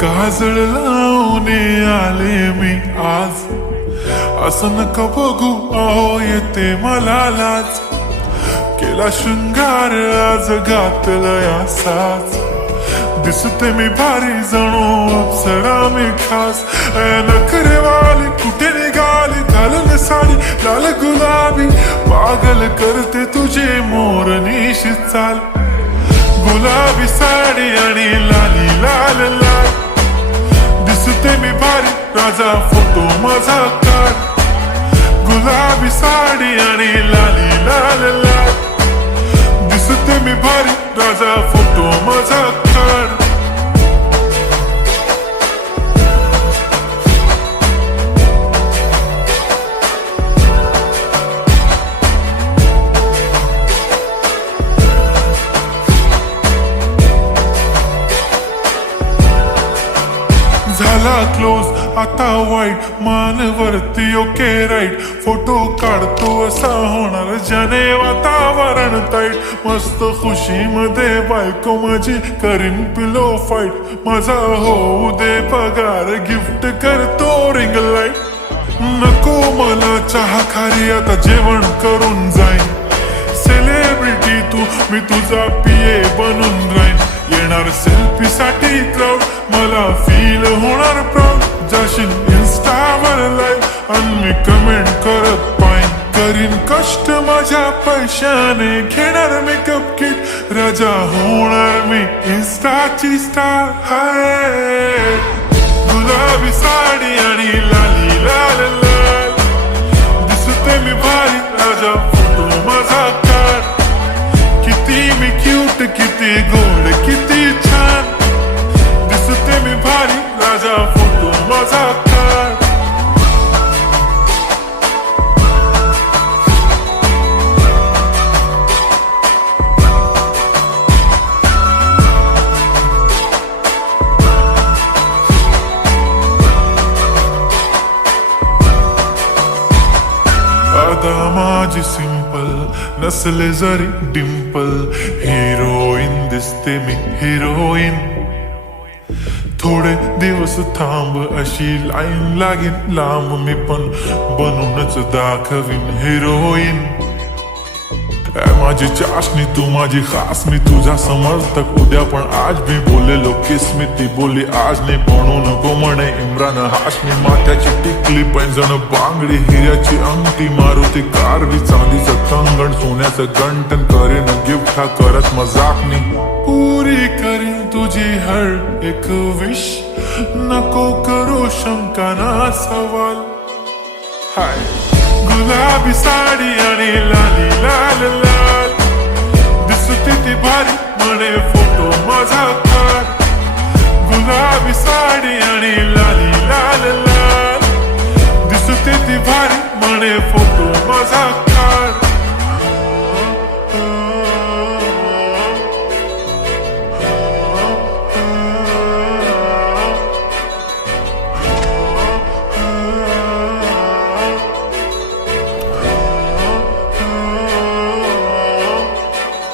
काजळ लावून आले मी आज, असं नका बघू अहो येते मला लाज. केला शृंगार आज घातलं यासाच, दिसते मी भारी जणू अप्सरा मी खास. नखरेवाली कुठे निघाली घालून साडी लाल गुलाबी, पागल करते तुझे मोरनीशी चाल. गुलाबी साडी आणि लाली लाल लाल, दिसते मी भारी राजा फोटो माझा काढ. गुलाबी साडी आणि लाली लाल लाल, दिसते मी भारी राजा फोटो माझा काढ. झाला क्लोज आता वाईट, मान वरती ओके राईट. फोटो काढतो असा होणार ज्याने वातावरण ताईट. मस्त खुशी मध्ये बायको माझी करीन पिलो फाईट. माझा होऊ दे पगार गिफ्ट करतो रिंग लाईट. नको मला चहा खारी आता जेवण करून जाईन. सेलिब्रिटी तू मी तुझा पिये बनून राहीन. येणार सेल्फी साठी क्राऊड मला फील होणार प्राऊड. जाशील इन्स्टावर लाईव्ह आणि मी कमेंट करत पाईन. करीन कष्ट माझ्या पैशाने घेणार मेकअप किट. राजा होणार मी इन्स्टाची स्टार. हाय गुलाबी साडी आणि लाली लाल लाल, दिसते मी भारी राजा फोटो माझा काढ. किती मी क्यूट किती गोड किती छान, दिसते मी भारी राजा फोटो माझा काढ. अदा माझी सिंपल नसले जरी डिंपल, हिरोईन दिसते मी हिरोईन. थोडे दिवस थांब अशी लाईन लागेल लांब, मी पण बनूनच दाखवीन हिरोईन. माझी चाशनी तू माझी खास, मी तुझा समर्थक उद्या पण आज मी बोलेलो किस मी. ती बोली आज नाही म्हणून नको म्हणे इम्रान हाशमी. माथ्याची टिकली पैंजण बांगडी हिऱ्याची अंगठी, मारुती कारवी चांदीचं कंगण सोन्याचं गंटन. करीन गिफ्ट हा करत मजाकनी, पुरी करीन तुझी हर एक विश. नको करू शंका ना सवाल. हाय गुलाबी साडी आणि लाली लाल लाल, दिसते ती भारी म्हणे फोटो माझा काढ. गुलाबी साडी आणि लाली लाल लाल, दिसते ती भारी म्हणे फोटो माझा.